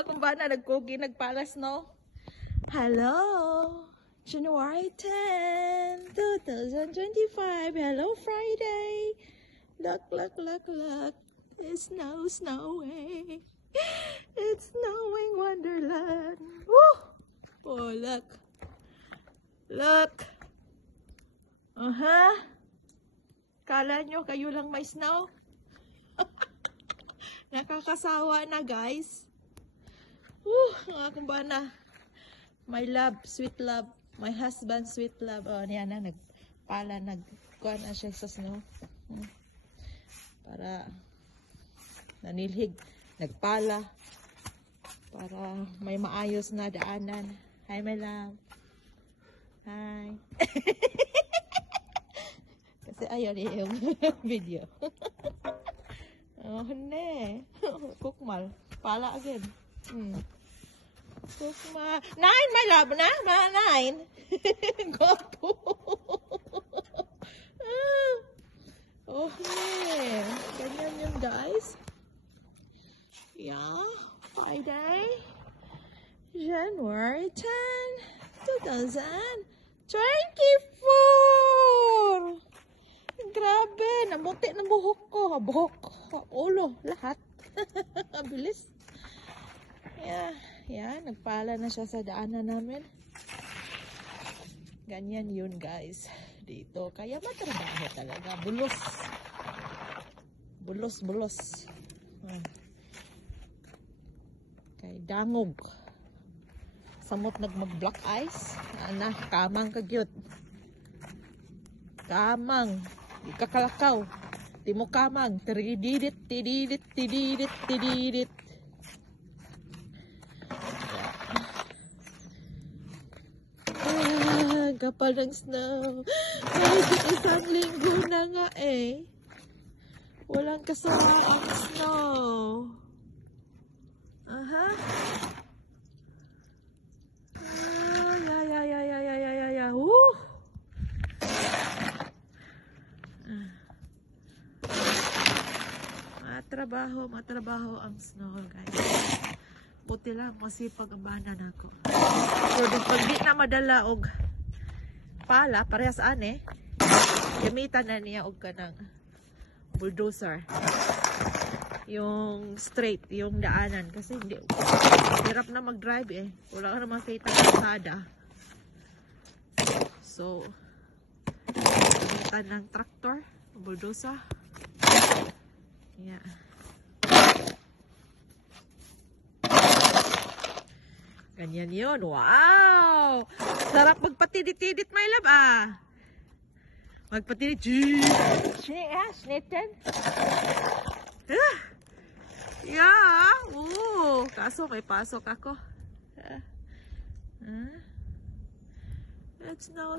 akong bana nagkugi nagpalas no. Hello. January 10, 2025. Hello Friday. Look. It's snowing. It's snowing Wonderland. Woo! Oh, look. Look. Kala nyo kayo lang may snow? Nakakasawa na guys. Ang akong bana. My love, sweet love. My husband, sweet love. Oh, niya na. Nagpala, nagkuha na siya sa snow. Para nanilhig. Nagpala. Para may maayos na daanan. Hi, my love. Hi. Kasi ayaw niya yung video. Oh, ne. Kukmal. Pala again. Kukmal. 9, my love, na? 9. Go po. Oh, ne. Ganyan yun, guys. Yeah. Friday. January 10, 2024. Grabe. Namuti ng buhok ko. Buhok. Ulo. Lahat. Bilis. Yeah, nagpala na siya sa daanan namin. Ganyan yun guys. Dito. Kaya matrabaho talaga. Bulos. Kay dangog. Samot nagmag-black eyes. Anak, kamang kagyot. Kamang. Ikakalakaw. Di mo kamang. Tididit. Kapal ng snow. Kahit isang linggo na nga eh. Walang kasama ang snow. Yeah. Woo! Matrabaho ang snow, guys. Puti lang, masipag ang bana na ako. So, pag di na madala og pala, parehas ane, gamitan na niya og kanang bulldozer. Yung straight, yung daanan. Kasi hindi, hirap na mag-drive eh. Wala ka na makita ng kalsada. So, gamitan ng tractor, bulldozer. Yeah. Ganyan yun. Wow! Sarap magpatidit-tidit, my love, Magpatidit. Snitten. Yeah. Kaso may pasok ako. It's snow.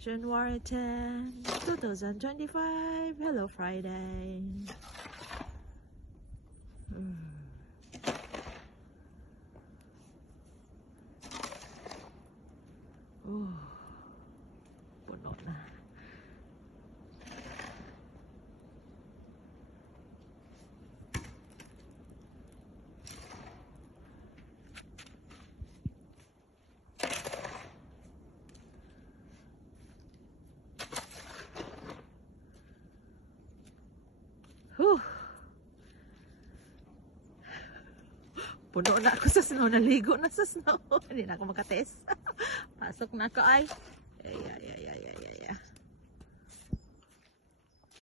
January 10, 2025. Hello, Friday. Puno na. Puno na ako sa snow. Naligo na sa snow. Hindi na ako makatest. Pasok na ako ay.